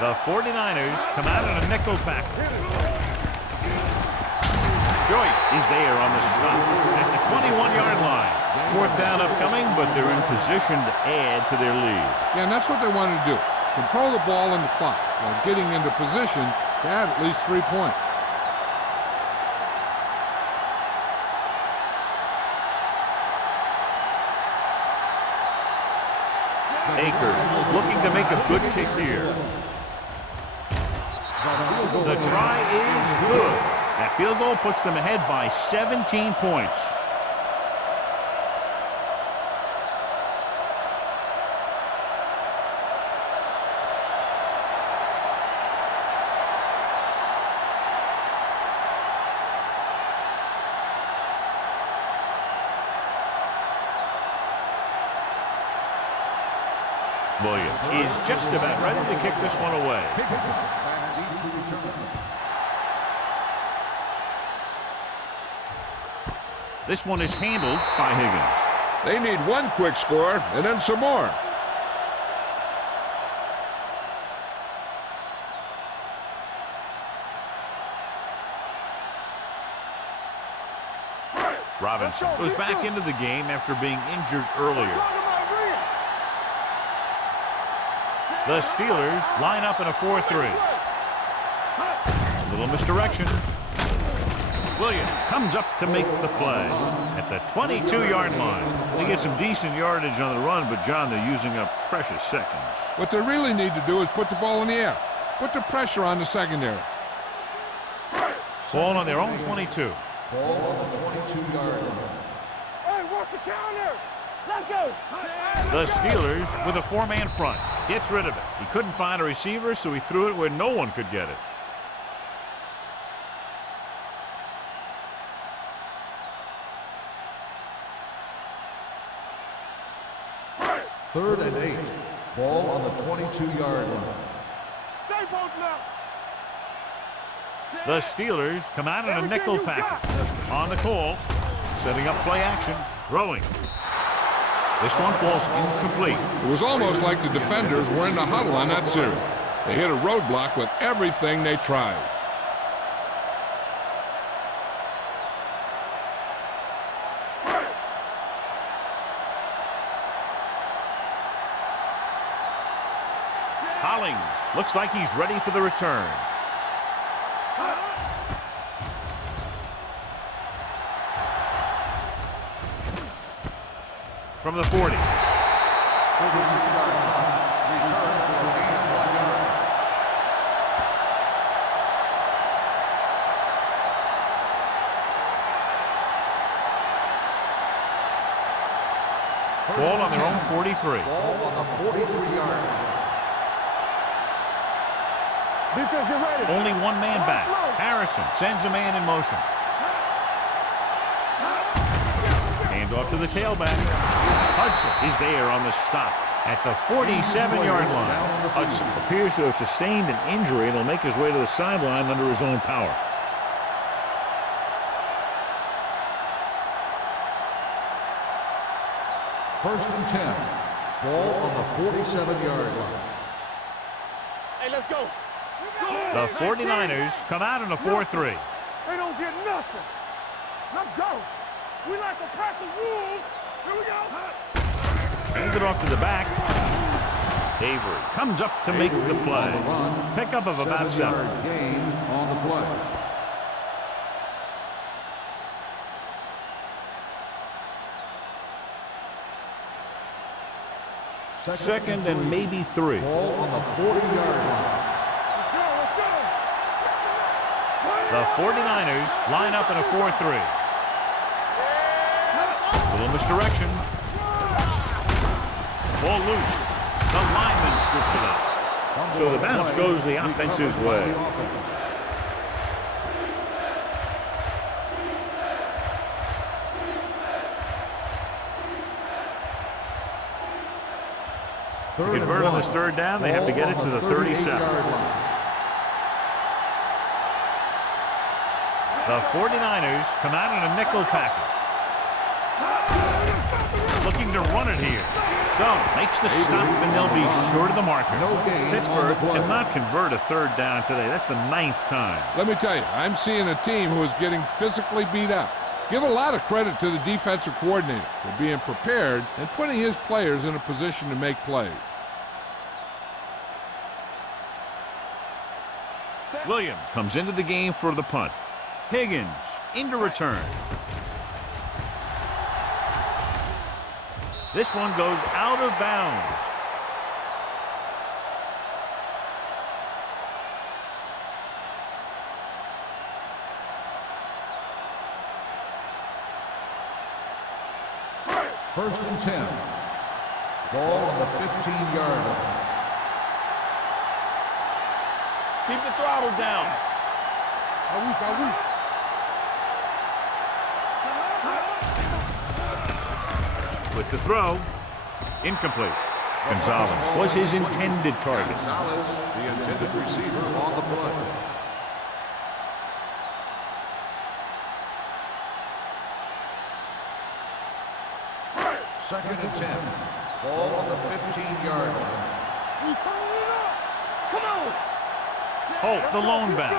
The 49ers come out in a nickel pack. Joyce is there on the stop at the 21-yard line. Fourth down upcoming, but they're in position to add to their lead. Yeah, and that's what they wanted to do. Control the ball and the clock while getting into position to add at least 3 points. Akers looking to make a good kick here. The try is good. That field goal puts them ahead by 17 points. Williams is just about ready to kick this one away. This one is handled by Higgins. They need one quick score and then some more. Robinson goes back into the game after being injured earlier. The Steelers line up in a 4-3. A little misdirection. Williams comes up to make the play at the 22-yard line. They get some decent yardage on the run, but, John, they're using up precious seconds. What they really need to do is put the ball in the air. Put the pressure on the secondary. Ball on their own 22. Ball on the 22-yard line. Hey, work the counter. Let's go. The Steelers with a four-man front. Gets rid of it. He couldn't find a receiver, so he threw it where no one could get it. Third and 8. Ball on the 22-yard line. Stay posted up. The Steelers come out in a nickel package. On the call, setting up play action, throwing. This one falls incomplete. It was almost like the defenders were in the huddle on that series. They hit a roadblock with everything they tried. Hollings looks like he's ready for the return. From the 40. Ball on their own 43. Ball on the 43-yard line. Defense, get ready. Only one man back. Harrison sends a man in motion. Hand off to the tailback. Hudson is there on the stop at the 47-yard line. Hudson appears to have sustained an injury and will make his way to the sideline under his own power. First and 10. Ball on the 47-yard line. Hey, let's go. The 49ers come out in a 4-3. They don't get nothing. Let's go. We like a pack of wolves. Here we go. Hand it off to the back. Avery comes up to make the play. Pickup of about 7. 7-yard gain on the play. Second and maybe 3. Ball on the 40-yard line. Let's go. The 49ers line up in a 4-3. Little misdirection. Ball loose. The lineman scoops it up. So the bounce goes the offense's way. To convert on this third down, they have to get it to the 37. The 49ers come out in a nickel package. Looking to run it here. Stone makes the stop, and they'll be short of the marker. Pittsburgh cannot convert a third down today. That's the 9th time. Let me tell you, I'm seeing a team who is getting physically beat up. Give a lot of credit to the defensive coordinator for being prepared and putting his players in a position to make plays. Williams comes into the game for the punt. Higgins into return. This one goes out of bounds. First and 10. Ball on the 15-yard line. Keep the throttle down. Are we? With the throw, incomplete. Gonzalez was his intended target. Gonzalez, the intended receiver on the play. Second and 10. Ball on the 15-yard line. We turn it up. Come on. Holt, the lone back.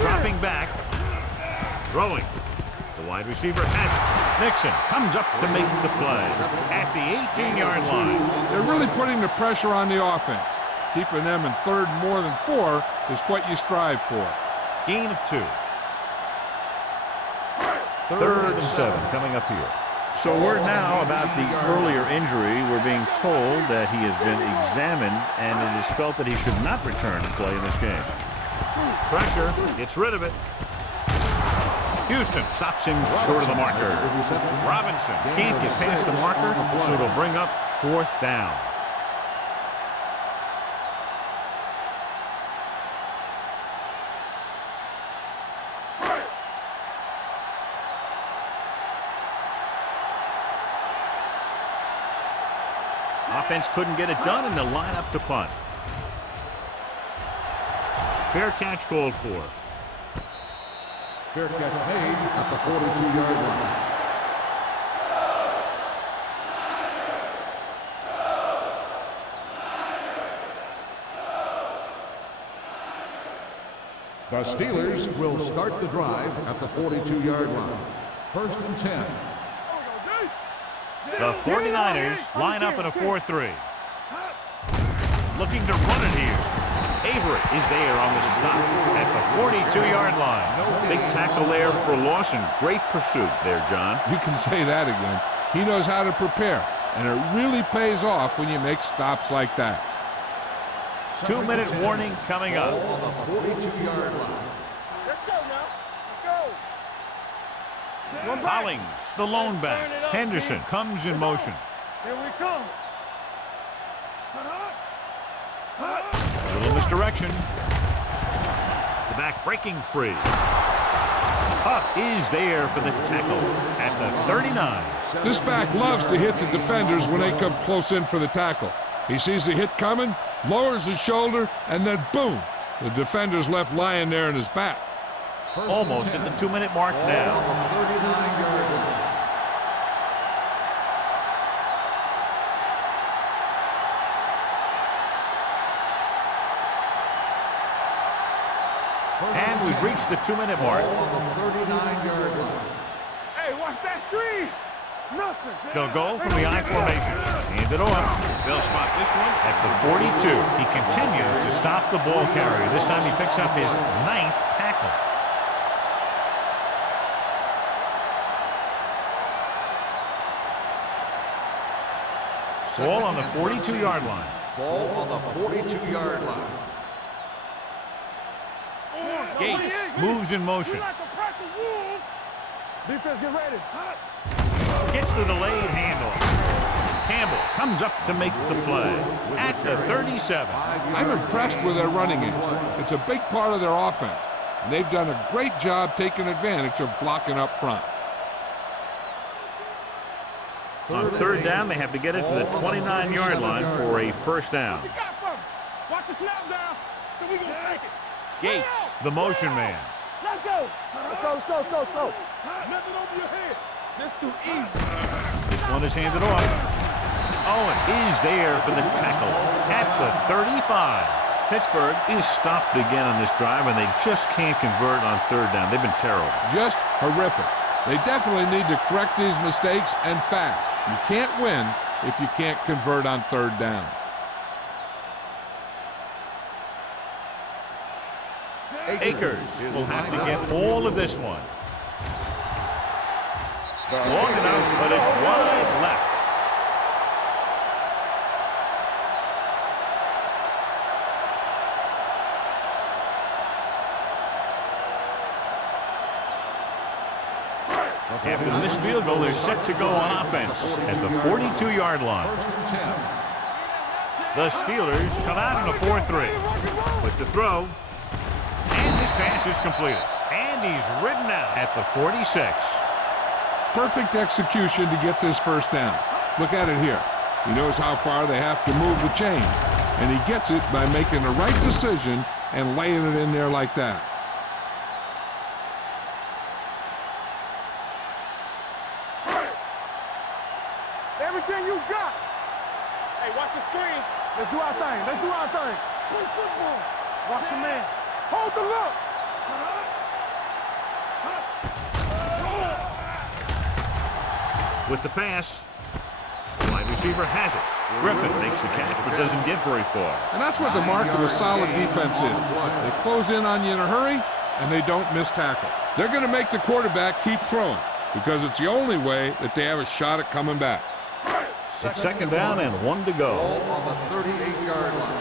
Dropping back. Throwing. The wide receiver has it. Nixon comes up to make the play at the 18-yard line. They're really putting the pressure on the offense. Keeping them in third and more than 4 is what you strive for. Gain of 2. Third and 7 coming up here. So word now about the earlier injury. We're being told that he has been examined and it is felt that he should not return to play in this game. Pressure, gets rid of it. Houston stops him short of the marker. Robinson can't get past the marker, so it'll bring up 4th down. Offense couldn't get it done, and they'll line up to punt. Fair catch called for. Fair catch made at the 42-yard line. The Steelers will start the drive at the 42-yard line. First and 10. The 49ers line up in a 4-3. looking to run it here. Avery is there on the stop at the 42-yard line. Big tackle there for loss and great pursuit there, John. You can say that again. He knows how to prepare, and it really pays off when you make stops like that. 2-minute warning coming up. On the 42-yard line. Let's go now. Let's go. Hollings, the lone back. Henderson comes in motion. Here we come. A little misdirection. The back breaking free. Huff is there for the tackle at the 39. This back loves to hit the defenders when they come close in for the tackle. He sees the hit coming, lowers his shoulder, and then boom, the defender's left lying there in his back. Almost at the 2-minute mark now. 39-yard line. And we've reached the 2-minute mark. On the 39-yard line. Hey, watch that screen. Nothing. They'll go from the I formation. Hand it off. They'll spot this one at the 42. He continues to stop the ball carrier. This time he picks up his 9th tackle. Ball on the 42-yard line. Ball on the 42-yard line. Gates moves in motion. Defense, get ready. Gets the delayed handoff. Campbell comes up to make the play at the 37. I'm impressed with their running game. It's a big part of their offense, and they've done a great job taking advantage of blocking up front. On 3rd down, they have to get it to the 29-yard line for a first down. What you got for me? Watch the snap down, so we gonna take it. Gates, the motion man. Let's go. Let's go, let's go, let's go, let's go. Nothing over your head. That's too easy. This one is handed off. Owen is there for the tackle at the 35. Pittsburgh is stopped again on this drive, and they just can't convert on 3rd down. They've been terrible. Just horrific. They definitely need to correct these mistakes and fast. You can't win if you can't convert on 3rd down. Akers will have to get all of this one. Long enough, but it's wide left. After the missed field goal, they're set to go on offense at the 42-yard line. The Steelers come out in a 4-3. With the throw, and this pass is completed. And he's ridden out at the 46. Perfect execution to get this first down. Look at it here. He knows how far they have to move the chain, and he gets it by making the right decision and laying it in there like that. Everything you got. Hey, watch the screen. Let's do our thing. Let's do our thing. Play football. Watch your man. Hold the look. With the pass, the wide receiver has it. Griffin makes the catch but doesn't get very far. And that's what the mark of a solid defense is. They close in on you in a hurry, and they don't miss tackle. They're going to make the quarterback keep throwing because it's the only way that they have a shot at coming back. It's 2nd down and 1 to go. Ball on the 38-yard line.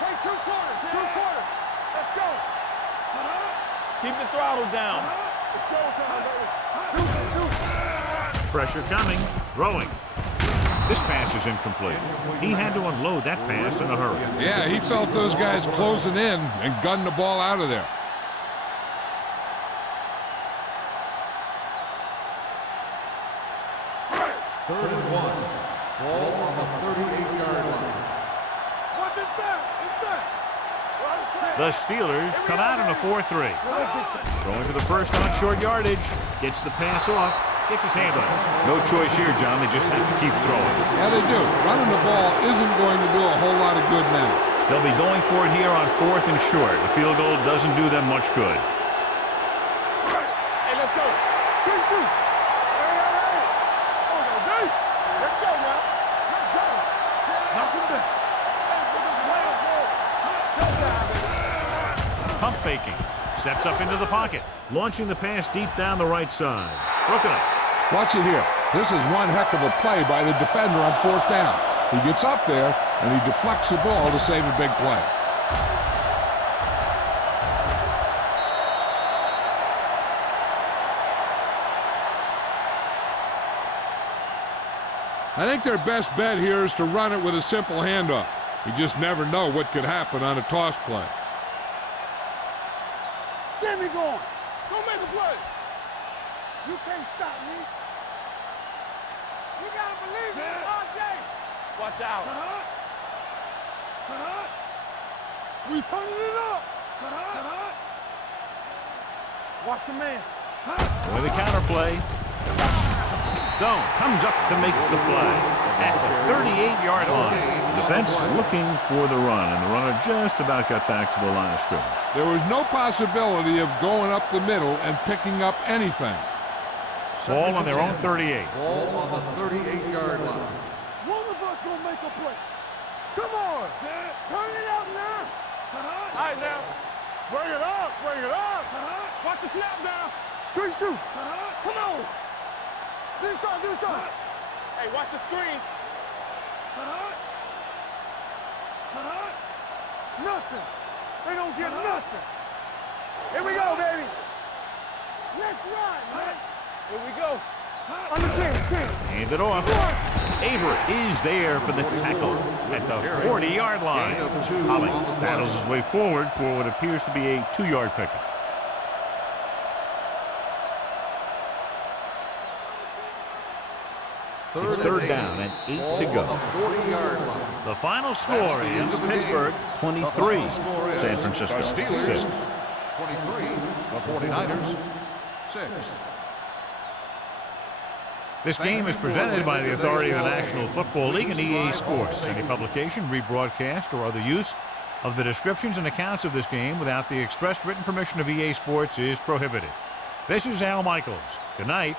Hey, 2 quarters. 2 quarters. Let's go. Keep the throttle down. It's showtime, baby. Pressure coming, throwing. This pass is incomplete. He had to unload that pass in a hurry. Yeah, he felt those guys closing in and gunned the ball out of there. Third and 1. Ball on the 38-yard line. What is that? Is that? The Steelers come out in a 4-3. Throwing for the first on short yardage. Gets the pass off. Gets his hand on it. No choice here, John. They just have to keep throwing. Yeah, they do. Running the ball isn't going to do a whole lot of good now. They'll be going for it here on 4th and short. The field goal doesn't do them much good. Hey, let's go. Quick shoot. Hey. Let's go now. Let's go. faking. Steps up into the pocket. Launching the pass deep down the right side. Broken up. Watch it here. This is one heck of a play by the defender on 4th down. He gets up there, and he deflects the ball to save a big play. I think their best bet here is to run it with a simple handoff. You just never know what could happen on a toss play. Get me going. Don't make a play. You can't stop me. You gotta believe me all day. Watch out. We turning it up. Watch a man. With a counter play. Stone comes up to make the play at the 38-yard line. Defense looking for the run, and the runner just about got back to the line of scrimmage. There was no possibility of going up the middle and picking up anything. Ball on their own 38. Ball on the 38-yard line. One of us gonna make a play. Come on. Turn it up now. All right, now. Bring it up. Bring it up. Watch the snap now. 3 shoot. Come on. Do something. Do something. Hey, watch the screen. Nothing. They don't get nothing. Here we go, baby. Let's run, man. Here we go. On the 10. Hand it off. Avery is there for the tackle at the 40-yard line. Holly battles his way forward for what appears to be a 2-yard pickup. It's 3rd down and 8 to go. The final score is Pittsburgh 23, San Francisco 6. 23, the 49ers 6. This game is presented by the authority of the National Football League and EA Sports. Any publication, rebroadcast, or other use of the descriptions and accounts of this game without the expressed written permission of EA Sports is prohibited. This is Al Michaels. Good night.